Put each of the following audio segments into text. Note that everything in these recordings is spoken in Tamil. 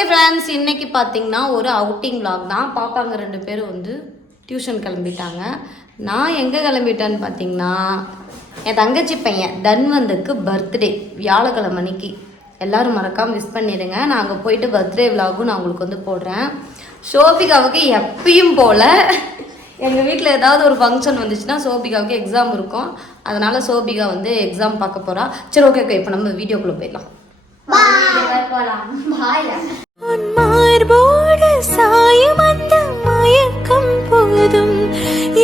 ஓகே ஃப்ரெண்ட்ஸ் இன்னைக்கு பார்த்தீங்கன்னா ஒரு அவுட்டிங் vlog தான். பாப்பாங்க ரெண்டு பேரும் வந்து டியூஷன் கிளம்பிட்டாங்க. நான் எங்கே கிளம்பிட்டேன்னு பார்த்தீங்கன்னா என் தங்கச்சி பையன் தன்வந்துக்கு பர்த்டே வியாழக்கிழமை அன்னைக்கு எல்லாரும் மறக்காம மிஸ் பண்ணிடுங்க. நான் அங்கே போயிட்டு பர்த்டே விலாகும் நான் உங்களுக்கு வந்து போடுறேன். ஷோபிகாவுக்கு எப்பயும் போல எங்கள் வீட்டில் ஏதாவது ஒரு ஃபங்க்ஷன் வந்துச்சுன்னா சோபிகாவுக்கு எக்ஸாம் இருக்கும். அதனால சோபிகா வந்து எக்ஸாம் பார்க்க போறா. சரி ஓகே ஓகே இப்போ நம்ம வீடியோக்குள்ளே போயிடலாம். உன் மார்போடு சாயும் அந்த மயக்கம் போதும்.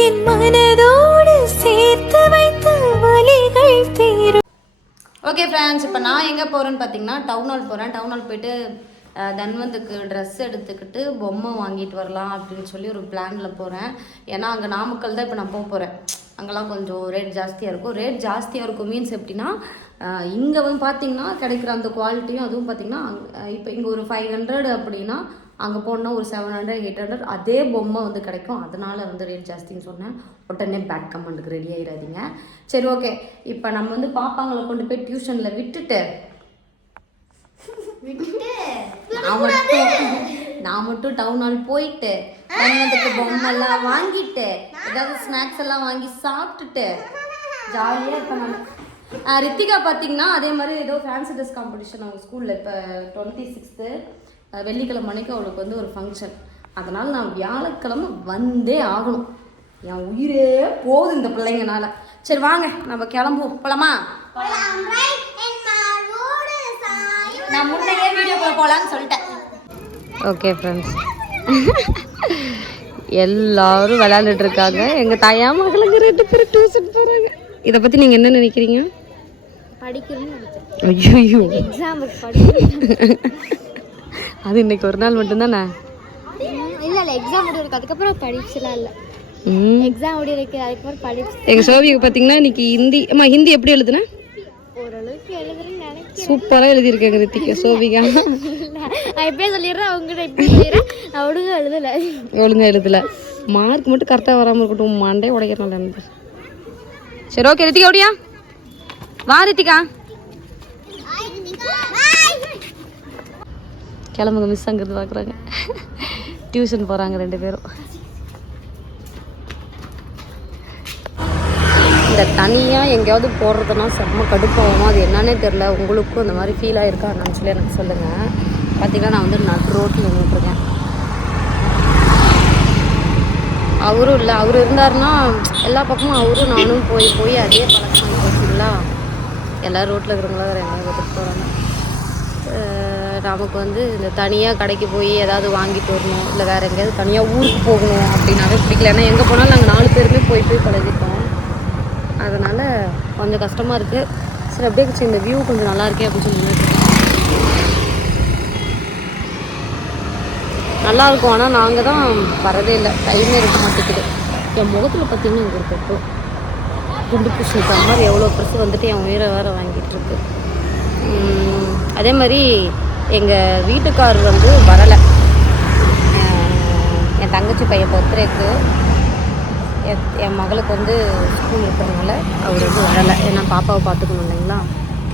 என் மனதோடு சேர்த்து வைத்த வலிகள் தீரும். ஓகே ஃப்ரெண்ட்ஸ் இப்போ நான் எங்கே போகிறேன்னு பார்த்தீங்கன்னா டவுன் ஹால் போகிறேன் டவுன் ஹால் போயிட்டு தன்வந்துக்கு ட்ரெஸ் எடுத்துக்கிட்டு பொம்மை வாங்கிட்டு வரலாம் அப்படின்னு சொல்லி ஒரு பிளானில் போகிறேன் ஏன்னா அங்கே நாமக்கல் தான் இப்போ நான் போக போகிறேன் அங்கெல்லாம் கொஞ்சம் ரேட் ஜாஸ்தியாக இருக்கும். ரேட் ஜாஸ்தியாக இருக்கும் மீன்ஸ் எப்படின்னா இங்கே வந்து பார்த்தீங்கன்னா கிடைக்கிற அந்த குவாலிட்டியும் அதுவும் பார்த்தீங்கன்னா இப்போ இங்கே ஒரு ஃபைவ் ஹண்ட்ரட் அப்படின்னா அங்கே போனால் ஒரு செவன் ஹண்ட்ரட் எயிட் ஹண்ட்ரட் அதே பொம்மை வந்து கிடைக்கும். அதனால வந்து ரேட் ஜாஸ்தின்னு சொன்னேன். உடனே பேக் கமெண்ட்டுக்கு ரெடி ஆயிடாதீங்க. சரி ஓகே இப்போ நம்ம வந்து பாப்பாங்களை கொண்டு போய் டியூஷனில் விட்டுட்டு நான் மட்டும் நான் மட்டும் டவுன் ஹால் போயிட்டு அதுக்கு பொம்மைலாம் வாங்கிட்டு ஏதாவது ஸ்நாக்ஸ் எல்லாம் வாங்கி சாப்பிட்டுட்டு ஜாலியாக இப்போ நம்ம ரித்திகா பார்த்தீங்கன்னா அதே மாதிரி ஏதோ ஃபேன்சி ட்ரெஸ் காம்படிஷன் அவங்க ஸ்கூலில் இப்போ டுவெண்ட்டி சிக்ஸ்த்து வெள்ளிக்கிழமை அன்னைக்கு அவளுக்கு வந்து ஒரு ஃபங்க்ஷன் அதனால் நான் வியாழக்கிழமை வந்தே ஆகணும். என் உயிரே போகுது இந்த பிள்ளைங்கனால. சரி வாங்க நம்ம கிளம்புவோம். போலாமா? நான் முன்னையே வீடியோக்குள்ள போகலான்னு சொல்லிட்டேன். ஓகே ஃப்ரெண்ட்ஸ் எல்லாரும் விளையாண்டுட்டு இருக்காங்க. எங்கள் தாயா மகளுங்க ரெண்டு பேரும் டியூஷன் போகிறாங்க இதை பற்றி நீங்கள் என்ன நினைக்கிறீங்க? ஐயோ அது இன்னைக்கு ஒரு நாள் மட்டும்தானே? இல்ல இல்ல எக்ஸாம் முடியிருக்கு அதுக்கப்புறம் படிச்சுலாம் இல்ல. எக்ஸாம் முடியிருக்கு அதுக்கப்புறம் படிச்சு எங்கள் சோவிக்கு பார்த்தீங்கன்னா இன்னைக்கு ஹிந்தி அம்மா ஹிந்தி எப்படி எழுதுனா? ஓரளவுக்கு எழுதுறேன்னு நினைக்கிறேன். சூப்பராக எழுதியிருக்கேங்க ரித்திகா சோபிகா நான் சொல்லிடுறேன் அவங்ககிட்ட எப்படி சொல்லிடுறேன். அவளுங்க எழுதலை. ஒழுங்காக எழுதலை. மார்க் மட்டும் கரெக்டாக வராமல் இருக்கட்டும் மண்டே உடைக்கிறனால நண்பர் சரி ஓகே ரித்திகா ஓடியா? வா ரித்திகா. கிளம்புங்க மிஸ் அங்கிருந்து பார்க்குறாங்க டியூஷன் போகிறாங்க ரெண்டு பேரும். இந்த தனியாக எங்கேயாவது போடுறதுனா செம்ம கடுப்பாகும். அது என்னன்னே தெரில உங்களுக்கும் இந்த மாதிரி ஃபீல் ஆகிருக்கா என்னன்னு சொல்லி எனக்கு சொல்லுங்கள் பார்த்தீங்கன்னா நான் வந்து நட் ரோட்டில் நின்றுட்டுருக்கேன் அவரும் இல்லை அவர் இருந்தாருன்னா எல்லா பக்கமும் அவரும் நானும் போய் போய் அதே பழக்கம் போச்சுங்களா எல்லா ரோட்டில் இருக்கிறவங்களா வேறு எங்கேயாவது பார்த்துட்டு போகிறாங்க நமக்கு வந்து இந்த தனியாக கடைக்கு போய் ஏதாவது வாங்கிட்டு வரணும் இல்லை வேறு எங்கேயாவது தனியாக ஊருக்கு போகணும் அப்படின்னாவே பிடிக்கல. ஏன்னா எங்கே போனாலும் நாங்கள் நாலு பேருமே போய் போய் பழகிட்டோம். அதனால் கொஞ்சம் கஷ்டமாக இருக்குது சரி அப்படியே இந்த வியூ கொஞ்சம் நல்லா இருக்கே அப்படின்னு சொல்லி நல்லாயிருக்கும். நல்லா இருக்கும் ஆனால் நாங்கள் தான் வரவே இல்லை. டைமே இருக்க மாட்டேங்குது. என் முகத்தில் பார்த்தீங்கன்னா இங்கே ஒரு குண்டு பூசி மாதிரி எவ்வளோ பெருசு வந்துட்டு என் உயிரை வேறு வாங்கிட்டுருக்கு அதே மாதிரி எங்கள் வீட்டுக்கார் வந்து வரலை. என் தங்கச்சி பையன் பர்த்டேக்கு என் மகளுக்கு வந்து ஸ்கூல் இருக்கிறதுனால அவர் வந்து வரலை. ஏன்னா பாப்பாவை பார்த்துக்கணும் இல்லைங்களா?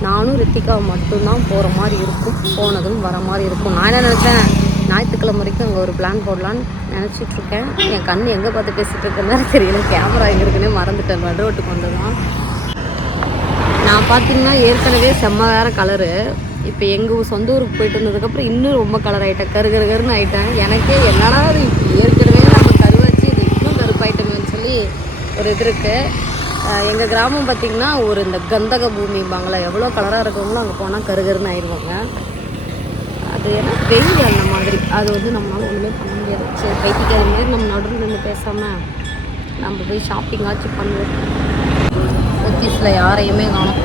நானும் ரித்திகாவை மட்டும்தான் போகிற மாதிரி இருக்கும். போனதும் வர மாதிரி இருக்கும். நான் என்ன நினச்சேன்? ஞாயிற்றுக்கிழமை வரைக்கும் அங்கே ஒரு பிளான் போடலான்னு நினச்சிட்ருக்கேன். என் கண் எங்கே பார்த்து பேசிகிட்டு இருக்கேன்னு தெரியல. கேமரா எங்கே இருக்குன்னே மறந்துட்டேன். நடு ரோட்டுக்கு தான் நான் பார்த்தீங்கன்னா ஏற்கனவே செம்ம வேறு கலரு இப்போ எங்கள் சொந்த ஊருக்கு போயிட்டு இருந்ததுக்கப்புறம் இன்னும் ரொம்ப கலர் ஆகிட்டேன் கரு கருகருன்னு ஆகிட்டேன் எனக்கே என்னடா ஏற்கனவே நம்ம கருவாச்சு இது இன்னும் கருப்பாயிட்டோம்னு சொல்லி ஒரு இது இருக்குது எங்கள் கிராமம் பார்த்திங்கன்னா ஒரு இந்த கந்தக பூமிம்பாங்களா எவ்வளோ கலராக இருக்கவங்களோ அங்கே போனால் கருகருன்னு ஆயிடுவாங்க அது ஏன்னா வெயில் அந்த மாதிரி. அது வந்து நம்மளால் ஒன்றுமே பண்ண முடியாது. சரி பைத்திக்காத மாதிரி நம்ம நடுவில் நின்று பேசாமல் நம்ம போய் ஷாப்பிங்காச்சும் பண்ணுவோம். ஒத்திஸில் யாரையுமே காணும்.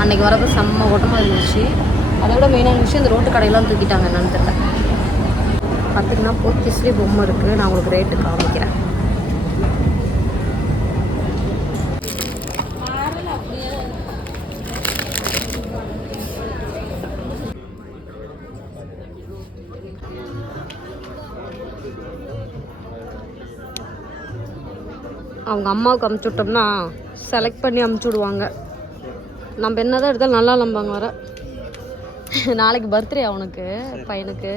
அன்னைக்கு வரப்போ செம்ம ஓட்டமாக இருந்துச்சு. அதை விட மெயினான விஷயம் இந்த ரோட்டு கடையெல்லாம் தூக்கிட்டாங்க என்னன்னு தெரியல. பார்த்தீங்கன்னா போத்திஸ்லேயே பொம்மை இருக்குது நான் உங்களுக்கு ரேட்டு காமிக்கிறேன். அவங்க அம்மாவுக்கு அமுச்சு விட்டோம்னா செலக்ட் பண்ணி அமுச்சு விடுவாங்க நம்ம என்ன தான் எடுத்தாலும் நல்லா நம்பாங்க வர நாளைக்கு பர்த்டே அவனுக்கு பையனுக்கு?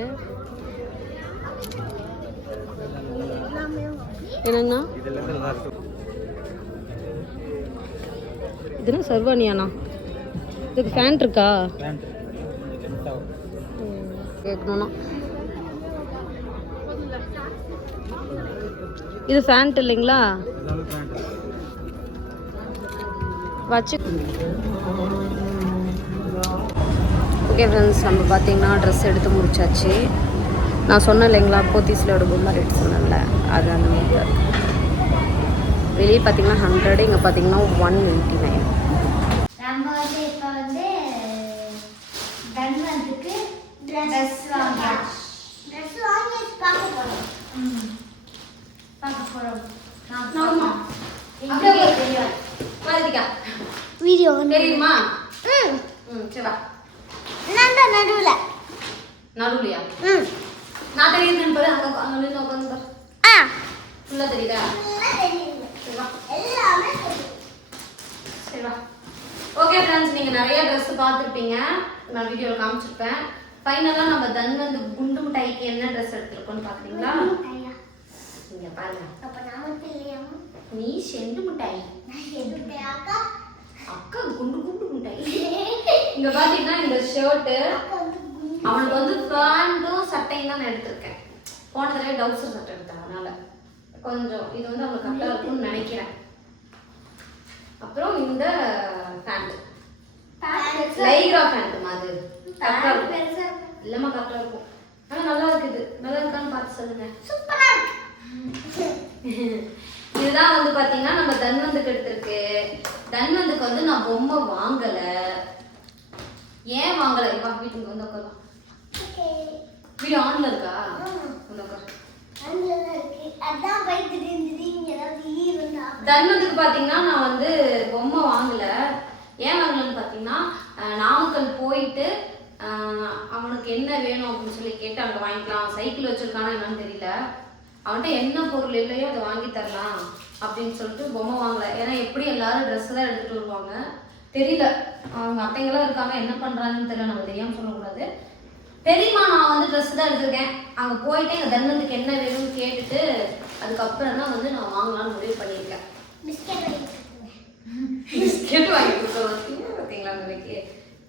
என்னங்கண்ணா இதுனா சர்வானியாண்ணா இதுக்கு ஃபேன் இருக்கா? கேட்கணும்னா இது ஃபேண்ட் இல்லைங்களா? வச்சு ஓகே ஃப்ரெண்ட்ஸ் நம்ம பார்த்தீங்கன்னா ட்ரெஸ் எடுத்து முடிச்சாச்சு. நான் சொன்னேன் இல்லைங்களா போத்தீஸில் ஒரு பொம்மை ரேட் சொன்னேன்ல அது அந்த மாதிரி. வெளியே பார்த்தீங்கன்னா ஹண்ட்ரட் இங்கே பார்த்தீங்கன்னா ஒன் எயிட்டி நைன் நம்ம வந்து இப்போ வந்து தன்வந்துக்கு ட்ரெஸ் வாங்கியாச்சு ட்ரெஸ் வாங்கி. பார்க்க போகிறோம் ம். பார்க்க போகிறோம் வீடியோ தெரியுமா? ம். ம் சரி வா. நான் தான் நடுவில். நடுவுலையா? ம். நான் தெரியுதுன்னு பாரு அங்கே அங்கே நின்று உட்காந்து பாரு. ஆ. ஃபுல்லாக தெரியுதா? எல்லாம் தெரியுது. சரி வா. எல்லாமே தெரியும் சரி வா. ஓகே ஃப்ரெண்ட்ஸ் நீங்கள் நிறைய ட்ரெஸ் பார்த்துருப்பீங்க. நான் வீடியோவில் காமிச்சிருப்பேன். ஃபைனலாக நம்ம தன்வந்து குண்டு மிட்டாய்க்கு என்ன ட்ரெஸ் எடுத்திருக்கோம்னு பார்க்குறீங்களா? இங்கே பாருங்க அப்போ நமக்கு இல்லையாமா நீ செண்டு மிட்டாய். அக்கா? அக்கா குண்டு குண்டு மிட்டாய். இங்கே பார்த்தீங்கன்னா இந்த ஷர்ட்டு குண்டு அவனுக்கு வந்து பேண்ட்டும் சட்டையும் தான் நான் எடுத்திருக்கேன். போன தடவை டவுசர் சட்டை எடுத்தேன் அதனால. கொஞ்சம் இது வந்து அவனுக்கு கரெக்டாக இருக்கும்னு நினைக்கிறேன். அப்புறம் இந்த பேண்ட் லைக்ரா பேண்ட் மாதிரி. இல்லைம்மா கரெக்டாக இருக்கும். ஆனால் நல்லா இருக்குது. நல்லா இருக்கான்னு பார்த்து சொல்லுங்க. சூப்பரா இருக்கு. இதுதான் வந்து பார்த்தீங்கன்னா நம்ம தன்வந்துக்கு எடுத்திருக்கு. தன்வந்துக்கு வந்து நான் பொம்மை வாங்கலை. ஏன் வாங்கலை? வா வீட்டுக்கு வந்து உட்காரலாம் வீடியோ ஆன்ல இருக்கா? தன்வந்துக்கு பார்த்தீங்கன்னா நான் வந்து பொம்மை வாங்கல. ஏன் வாங்கலன்னு பார்த்தீங்கன்னா நாமக்கல் போயிட்டு அவனுக்கு என்ன வேணும் அப்படின்னு சொல்லி கேட்டு அங்கே வாங்கிக்கலாம். சைக்கிள் வச்சிருக்கானா என்னன்னு தெரியல. அவன்கிட்ட என்ன பொருள் இல்லையோ அதை வாங்கி தரலாம் அப்படின்னு சொல்லிட்டு பொம்மை வாங்கல. ஏன்னா எப்படி எல்லாரும் ட்ரெஸ் தான் எடுத்துட்டு வருவாங்க? தெரியல. அவங்க அத்தைங்களாம் இருக்காங்க என்ன பண்றாங்கன்னு தெரியல நம்ம தெரியாம சொல்லக்கூடாது. தெரியுமா நான் வந்து ட்ரெஸ் தான் எடுத்திருக்கேன். அங்கே போயிட்டு எங்கள் தன்னத்துக்கு என்ன வேணும்னு கேட்டுட்டு அதுக்கப்புறம் தான் வந்து நான் வாங்கலாம்னு முடிவு பண்ணியிருக்கேன். பிஸ்கெட். பிஸ்கெட் வாங்கி கொடுத்தோம் பார்த்தீங்களா நாளைக்கு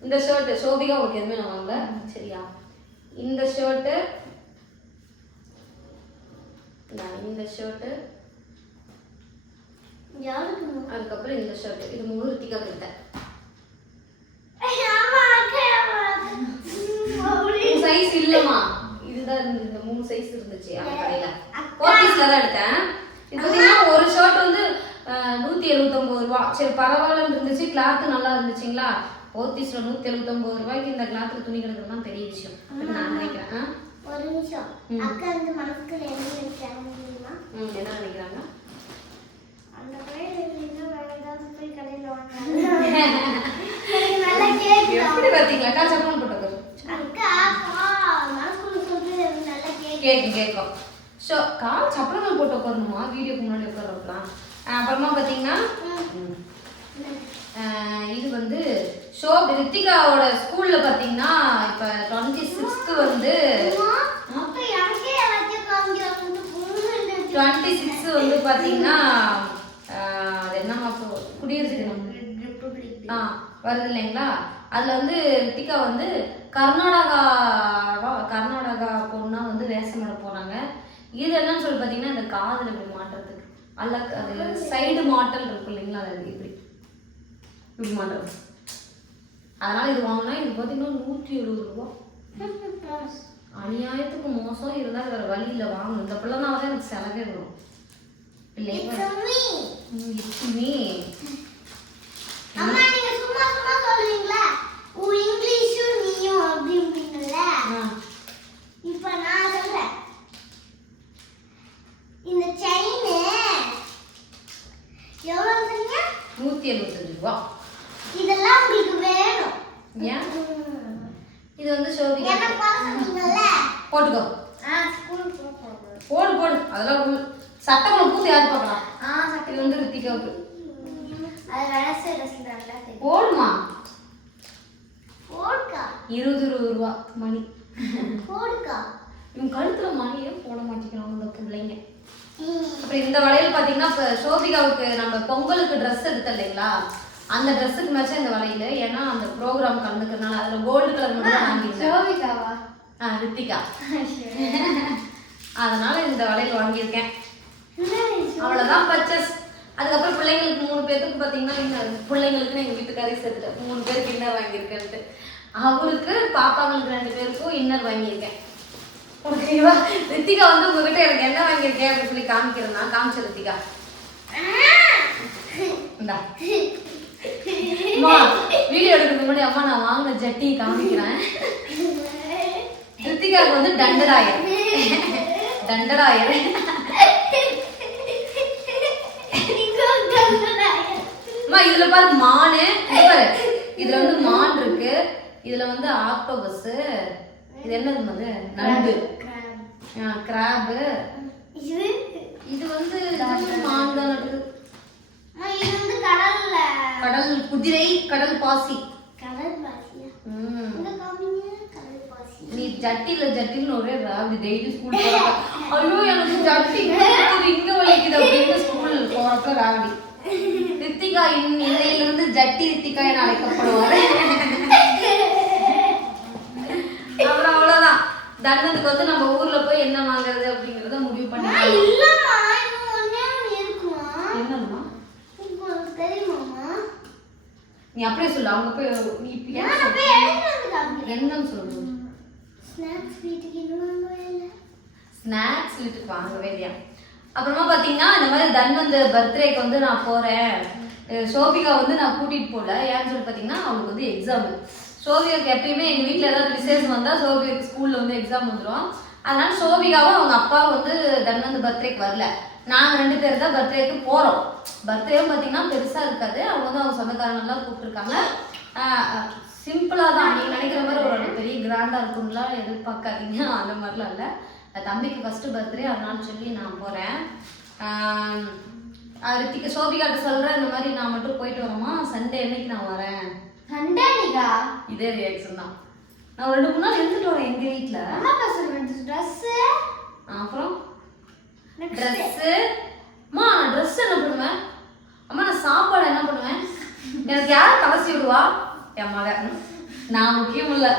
இந்த ஷர்ட்டு சோபிகா உங்களுக்கு எதுவுமே நான் வாங்கல. சரியா? இந்த ஷர்ட்டு இந்த ஷர்ட்டு யாருக்கு அதுக்கப்புறம் இந்த ஷர்ட்டு இது மூணு ரித்திகா மூணு சைஸ் இல்லம்மா. இதுதான் இந்த மூணு சைஸ் இருந்துச்சு அந்த கடையில. தான் எடுத்தேன். இது பார்த்தீங்கன்னா ஒரு ஷர்ட் வந்து நூத்தி எழுபத்தொன்பது ரூபா. சரி பரவாயில்லன்னு இருந்துச்சு. கிளாத் நல்லா இருந்துச்சுங்களா? போத்தீஸ்ல நூத்தி எழுபத்தொன்பது ரூபாய்க்கு இந்த கிளாத்ல துணி கிடக்குறதுலாம் பெரிய விஷயம். நான் நினைக்கிறேன்? ஒரு நிமிஷம். அக்கா வந்து மனசுக்குள்ள என்ன நினைச்சாங்க தெரியுமா? ம், என்ன நினைக்கிறாங்க? அந்த கடையில் இல்லைன்னா வேற ஏதாவது போய் கடையில் எனக்கு நல்லா கேக்குதா? எப்படி பார்த்தீங்களா அக்கா சப்பரம் போட்டுக்கோ. அக்கா மனசுக்குள்ள சொல்றது நல்லா கேக்கு கேட்கும் கேட்கும் ஸோ கால் சப்பரங்கள் போட்டு உட்காரணுமா? வீடியோக்கு முன்னாடி உட்கார வைக்கலாம் அப்புறமா பார்த்தீங்கன்னா இது வந்து ஷோ ரித்திகாவோட ஸ்கூல்ல பாத்தீங்கன்னா இப்ப டுவெண்ட்டி சிக்ஸ்க்கு வந்து டுவெண்ட்டி சிக்ஸ் வந்து பாத்தீங்கன்னா அது என்னமா குடியரசு தினம்? ஆ வருது இல்லைங்களா? அதுல வந்து ரித்திகா வந்து கர்நாடகாவா கர்நாடகா பொண்ணா வந்து வேஷம் போட போறாங்க. இது என்னன்னு சொல்லி பாத்தீங்கன்னா இந்த காதுல இப்படி மாட்டுறதுக்கு. அல்ல அது சைடு மாட்டல் இருக்கும் இல்லைங்களா அது இப்படி இப்படி மாட்டுறது அதனால இது வாங்கினா இது பார்த்தீங்கன்னா நூற்றி எழுபது ரூபா. அநியாயத்துக்கு மோசம் இருந்தால் வேற வழி இல்லை வாங்கணும். இந்த பிள்ளைனால தான் எனக்கு செலவே வரும். இல்லைங்களா இட்ஸுமே அம்மா நீங்க சும்மா சும்மா சொல்லுவீங்களா உன் இங்கிலீஷும் நீயும் அப்படின்றீங்கல்ல இப்ப நான் சொல்றேன் இந்த செயின் எவ்வளவு சொன்னீங்க நூற்றி எழுபத்தஞ்சு ரூபா இதெல்லாம் உங்களுக்கு வேணும் ஏன் இது வந்து ஷோபிகா என்ன பார்க்க சொன்னீங்கல்ல போட்டுக்கோ ஆ ஸ்கூல் போகணும் போடு போடு அதெல்லாம் ஒண்ணு சட்டங்களை பூத்து யார் பார்க்கலாம் ஆ சட்டை இது வந்து ரித்திகாவுக்கு போடுக்கா. இருபது இருபது ரூபா மணி. இவன் கழுத்துல மணியே போட மாட்டேங்கிறாங்க இந்த பிள்ளைங்க. அப்புறம் இந்த வளையல் பார்த்தீங்கன்னா இப்போ சோபிகாவுக்கு நம்ம பொங்கலுக்கு ட்ரெஸ் எடுத்த இல்லைங்களா? அந்த ட்ரெஸ்ஸுக்கு மேட்சா இந்த வளையல். ஏன்னா அந்த ப்ரோக்ராம் கலந்துக்கிறதுனால அதில் கோல்டு கலர் மட்டும் தான் வாங்கியிருந்தேன். ஜோவிகாவா ஆ ரித்திகா. அதனால இந்த வளையல் வாங்கியிருக்கேன். அவ்வளோதான் பர்ச்சேஸ் அதுக்கப்புறம் பிள்ளைங்களுக்கு மூணு பேருக்கு பார்த்தீங்கன்னா இன்னும் பிள்ளைங்களுக்கு எங்கள் வீட்டுக்காரே சேர்த்துட்டேன். மூணு பேருக்கு இன்னர் வாங்கியிருக்கேன்ட்டு. அவருக்கு பாப்பாங்களுக்கு ரெண்டு பேருக்கும் இன்னர் வாங்கியிருக்கேன். ஓகேவா ரித்திகா வந்து உங்ககிட்ட எனக்கு என்ன வாங்கியிருக்கேன் அப்படின்னு சொல்லி காமிக்கிறேன் நான் காமிச்ச ரித்திகா. அம்மா வீடியோ எடுக்கிறதுக்கு முன்னாடி அம்மா நான் வாங்கின ஜட்டி காமிக்கிறேன். ரித்திகாவுக்கு வந்து தண்டராயர். தண்டராயர். அம்மா இதுல பாரு மானு. பாரு. இதுல வந்து மான் இருக்கு. இதுல வந்து ஆக்டோபஸ் இது என்னது அது நண்டு. கிராபு இது வந்து இது மான் தான் நடுது கடல் குதிரை கடல் பாசி ம். நீ ஜட்டில ஜட்டின்னு ஒரே ராவி டெய்லி ஸ்கூல் ஐயோ எனக்கு ஜட்டி இங்க வலிக்குது அப்படின்னு ஸ்கூல் போறப்ப ராவடி ரித்திகா இன் இன்னையிலிருந்து ஜட்டி ரித்திகா என அழைக்கப்படுவாரு. அப்புறம் அவ்வளவுதான். தண்டனுக்கு வந்து நம்ம ஊர்ல போய் என்ன வாங்குறது அப்படிங்கறத முடிவு பண்ணிக்கலாம் என்னம்மா? நீ அப்படியே சொல்லு. அவங்க போய் நீ ஸ்நாக்ஸ் வீட்டுக்கு இன்னும் வாங்கவே இல்லை. ஸ்நாக்ஸ் வீட்டுக்கு வாங்கவே இல்லையா? அப்புறமா பார்த்தீங்கன்னா இந்த மாதிரி தன்வந்த் பர்த்டேக்கு வந்து நான் போகிறேன் சோபிகா வந்து நான் கூட்டிகிட்டு போகல ஏன்னு சொல்லி பார்த்தீங்கன்னா அவளுக்கு வந்து எக்ஸாம் சோபிகாவுக்கு எப்பயுமே எங்கள் வீட்டில் ஏதாவது விசேஷம் வந்தால் சோபிகாவுக்கு ஸ்கூலில் வந்து எக்ஸாம் வந்துடும் அதனால சோபிகாவும் அவங்க அப்பா வந்து தன்வந்த் பர்த்டேக்கு வரல. நாங்கள் ரெண்டு பேர் தான் பர்த்டேக்கு போகிறோம் பர்த்டேவும் பார்த்தீங்கன்னா பெருசாக இருக்காது. அவங்க வந்து அவங்க சொந்தக்காரங்கெல்லாம் கூப்பிட்டுருக்காங்க. சிம்பிளாக தான். நீங்கள் நினைக்கிற மாதிரி ஒரு பெரிய கிராண்டாக இருக்கும்லாம் எதிர்பார்க்காதீங்க. அந்த மாதிரிலாம் இல்லை. தம்பிக்கு ஃபஸ்ட்டு பர்த்டே அதனால சொல்லி நான் போகிறேன் ரித்திக்கு சோபிகாட்ட சொல்கிறேன் இந்த மாதிரி நான் மட்டும் போயிட்டு வரேம்மா சண்டே அன்னைக்கு நான் வரேன். இதே ரியாக்ஷன் தான். நான் ரெண்டு மூணு நாள் இருந்துட்டு வரேன் எங்கள் வீட்டில் அப்புறம் ட்ரெஸ்ஸு அம்மா நான் ட்ரெஸ் என்ன பண்ணுவேன்? அம்மா நான் சாப்பாடு என்ன பண்ணுவேன்? எனக்கு யார் கலசி விடுவா என் மகன் நான் முக்கியம் இல்லை.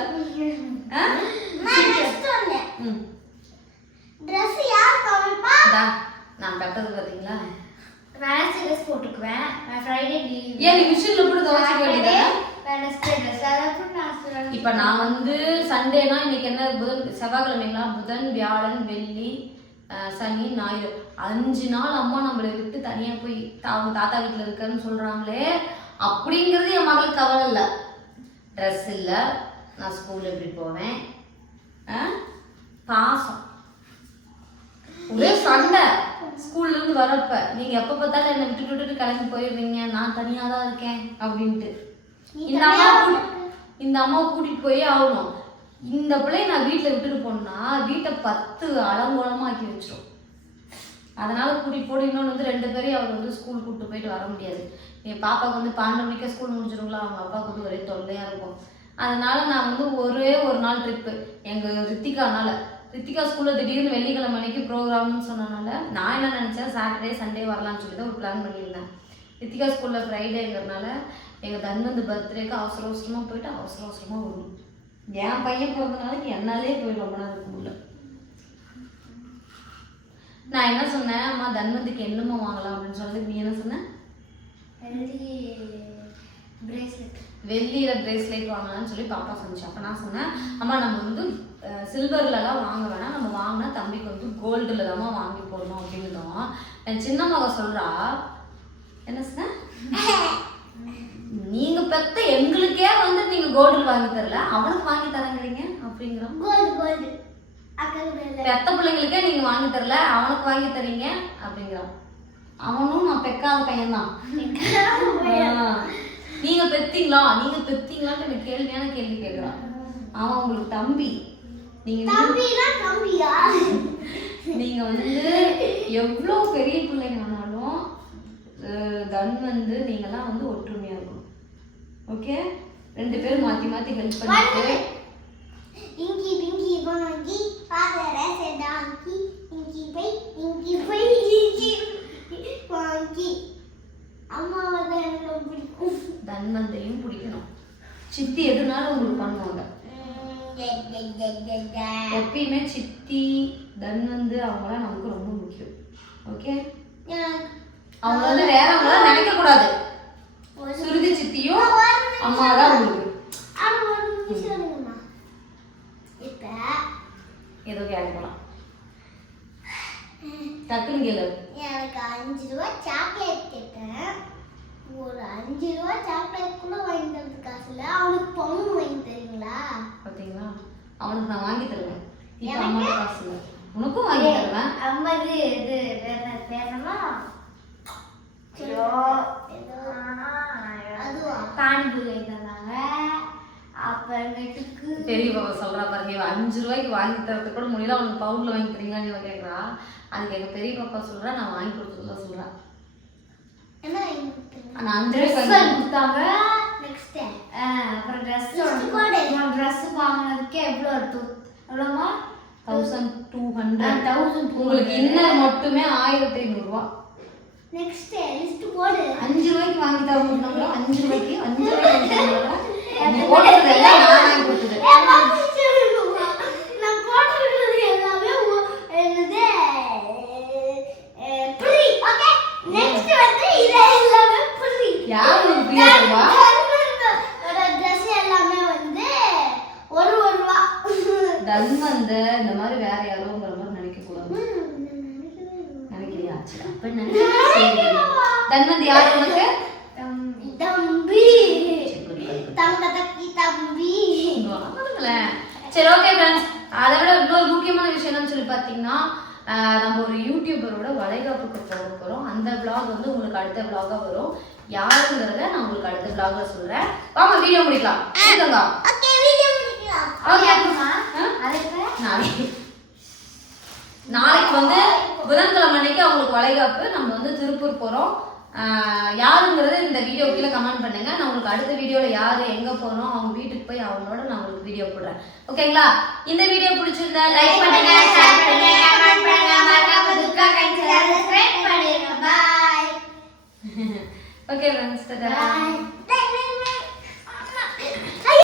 நான் கட்டது பார்த்தீங்களா வெனஸ்டே ட்ரெஸ் போட்டுக்குவேன். நான் ஃப்ரைடே லீவ் ஏன் நீ மிஷின்ல போட்டு துவைச்சிக்க வெனஸ்டே ட்ரெஸ் நான் இப்ப நான் வந்து சண்டேனா இன்னைக்கு என்ன? புதன் செவ்வாய்க்கிழமைங்களா? புதன் வியாழன் வெள்ளி சனி ஞாயிறு. அஞ்சு நாள் அம்மா நம்மளை விட்டு தனியா போய் அவங்க தாத்தா வீட்டுல இருக்கேன்னு சொல்றாங்களே அப்படிங்கிறது என் மகளுக்கு கவலை இல்லை. ட்ரெஸ் இல்லை. நான் ஸ்கூல்ல எப்படி போவேன். பாசம். ஒரே சண்டை. ஸ்கூல்ல இருந்து வரப்ப நீங்க எப்ப பார்த்தாலும் என்னை விட்டுட்டு விட்டுட்டு கிளம்பி போயிடுவீங்க நான் தனியா தான் இருக்கேன் அப்படின்ட்டு. இந்த அம்மா இந்த அம்மாவை கூட்டிட்டு போயே ஆகணும். இந்த பிள்ளைய நான் வீட்டில் விட்டுட்டு போனேன்னா வீட்டை பத்து அலங்கோலமா ஆக்கி வச்சிரும். அதனால கூட்டிகிட்டு போட்டு இன்னொன்று வந்து ரெண்டு பேரையும் அவர் வந்து ஸ்கூல் கூப்பிட்டு போயிட்டு வர முடியாது. என் பாப்பாவுக்கு வந்து பன்னெண்டு மணிக்கே ஸ்கூல் முடிஞ்சிருங்களா அவங்க அப்பாவுக்கு வந்து ஒரே தொல்லையாக இருக்கும். அதனால நான் வந்து ஒரே ஒரு நாள் ட்ரிப்பு எங்கள் ரித்திகானால. ரித்திகா ஸ்கூலில் திடீர்னு வெள்ளிக்கிழமை அன்னைக்கு ப்ரோக்ராம்னு சொன்னனால நான் என்ன நினச்சேன் சாட்டர்டே சண்டே வரலாம்னு சொல்லி தான் ஒரு பிளான் பண்ணியிருந்தேன். ரித்திகா ஸ்கூலில் ஃப்ரைடேங்கிறனால எங்கள் தன்வந்து பர்த்டேக்கு அவசர அவசரமாக போயிட்டு அவசர அவசரமாக வரும் என் பையன் பிறந்த நாளைக்கு என்னாலே போய் ரொம்ப நாள் இருக்க முடியல. நான் என்ன சொன்னேன்? அம்மா தன்வந்திக்கு என்னமோ வாங்கலாம் அப்படின்னு சொன்னதுக்கு நீ என்ன சொன்ன? ஹெல்தி பிரேஸ்லெட் வெள்ளியில பிரேஸ்லெட் வாங்கலாம்னு சொல்லி பாப்பா சொன்னிச்சு. அப்போ நான் சொன்னேன் அம்மா நம்ம வந்து சில்வர்லலாம் வாங்க வேணாம். நம்ம வாங்கினா தம்பிக்கு வந்து கோல்டில் தாம்மா வாங்கி போடணும் அப்படின்னோம் என் சின்ன மக சொல்றா. என்ன சொன்ன? நீங்க பெத்த எங்களுக்கே வந்து நீங்க கோல்டில் வாங்கி தரல. அவனுக்கு வாங்கி தரங்கிறீங்க அப்படிங்கிறோம் கோல்டு கோல்டு பெத்த பிள்ளைங்களுக்கே நீங்க வாங்கி தரல அவனுக்கு வாங்கி தரீங்க அப்படிங்கிறான். அவனும் நான் பெக்காத பையன்தான். நீங்க பெத்தீங்களா? நீங்க பெத்தீங்களான்னு எனக்கு கேள்வியான கேள்வி கேட்குறான் அவன் உங்களுக்கு தம்பி. நீங்க நீங்க வந்து எவ்வளோ பெரிய பிள்ளைங்க ஆனாலும் தன் வந்து நீங்கெல்லாம் வந்து ஒற்றுமையா இருக்கணும். ஓகே? ரெண்டு பேரும் மாத்தி மாத்தி ஹெல்ப் பண்ணிட்டு father has a donkey. அம்மாவை தான் எனக்கு பிடிக்கும். தன்வந்தையும் பிடிக்கணும். சித்தி எதுனாலும் உங்களுக்கு பண்ணுவாங்க. எப்பயுமே சித்தி தன்வந்து அவங்களாம் நமக்கு ரொம்ப முக்கியம். ஓகே? அவங்க வந்து வேறவங்களாம் நினைக்க கூடாது சுருதி சித்தியும் அம்மா தான் உங்களுக்கு ஏதோ கேட்க போலாம். டக்குன்னு கேளு. எனக்கு அஞ்சு ரூபா சாக்லேட் கேட்டேன். ஒரு அஞ்சு ரூபா சாக்லேட் கூட வாங்கி தரது காசு இல்லை. அவனுக்கு பொண்ணு வாங்கி தரீங்களா? பாத்தீங்களா? அவனுக்கு நான் வாங்கி தருவேன். இப்போ அம்மா காசு இல்லை. உனக்கும் வாங்கி தருவேன். ஐம்பது இது பேசமா அதுவா? பானிபூரி வாங்கி தந்தாங்க. அப்புறமேட்டுக்கு பெரிய பாப்பா சொல்றா பாருங்க இவ அஞ்சு ரூபாய்க்கு வாங்கி தரது கூட முடியல அவனுக்கு பவுன்ல வாங்கி தரீங்களான்னு இவ கேக்குறா. அதுக்கு எங்க பெரிய பாப்பா சொல்றா நான் வாங்கி வாங்கி கொடுத்தீங்க நான் அஞ்சு ரூபாய்க்கு கொடுத்தாங்க. நெக்ஸ்ட் அப்புறம் ட்ரெஸ். ட்ரெஸ் வாங்கினதுக்கே எவ்வளோ இருக்கு? எவ்வளோமா தௌசண்ட் டூ ஹண்ட்ரட் தௌசண்ட் உங்களுக்கு இன்னர் மட்டுமே ஆயிரத்தி ஐநூறு ரூபா நெக்ஸ்ட் லிஸ்ட் போடு. அஞ்சு ரூபாய்க்கு வாங்கி தர முடியுங்களா அஞ்சு ரூபாய்க்கு அஞ்சு ரூபாய்க்கு எல்லாம் நான் வாங்கி கொடுத்தது நான் போட்டிருக்கிறது எல்லாமே உ- என்னது? புரி ஓகே நெக்ஸ்ட் வந்து இது எல்லாமே புரி யார் உனக்கு பிரியா தருவா ட்ரெஸ் எல்லாமே வந்து ஒரு ஒரு ரூபா. தன் வந்து இந்த மாதிரி வேற யாரோங்கிற மாதிரி நினைக்க கூடாது நினைக்கிறியா அப்ப நினைக்க தன் வந்து யார் உனக்கு தம்பி சரி, good, good, good. தங்க தக்கி தம்பி வாங்குங்களேன். சரி ஓகே ஃப்ரெண்ட்ஸ் அதை விட இன்னொரு முக்கியமான விஷயம் என்னன்னு சொல்லி பார்த்தீங்கன்னா ஆஹ் நம்ம ஒரு யூடியூபரோட வளைகாப்புக்கு போக போகிறோம் அந்த vlog வந்து உங்களுக்கு அடுத்த vlog-ஆ வரும். யாருங்கிறத நான் உங்களுக்கு அடுத்த vlog-ல சொல்றேன். வாங்க வீடியோ முடிக்கலாம். இருக்கங்க ஓகே வீடியோ முடிக்கலாம். ஓகே நாளைக்கு நாளைக்கு. வந்து புதன்கிழமை அன்னைக்கு அவங்களுக்கு வளைகாப்பு. நம்ம வந்து திருப்பூர் போகிறோம் யாருங்கிறது இந்த வீடியோ கீழே கமெண்ட் பண்ணுங்க. நான் உங்களுக்கு அடுத்த வீடியோவில் யார் எங்கே போகிறோம் அவங்க வீட்டுக்கு போய் அவங்களோட நான் உங்களுக்கு வீடியோ போடுறேன். ஓகேங்களா இந்த வீடியோ பிடிச்சிருந்தா லைக் பண்ணுங்க ஷேர் பண்ணுங்க கமெண்ட் பண்ணுங்க. மறக்காம துர்கா கைண்ட் சப்ஸ்கிரைப் பண்ணிருங்க. okay, friends. Bye.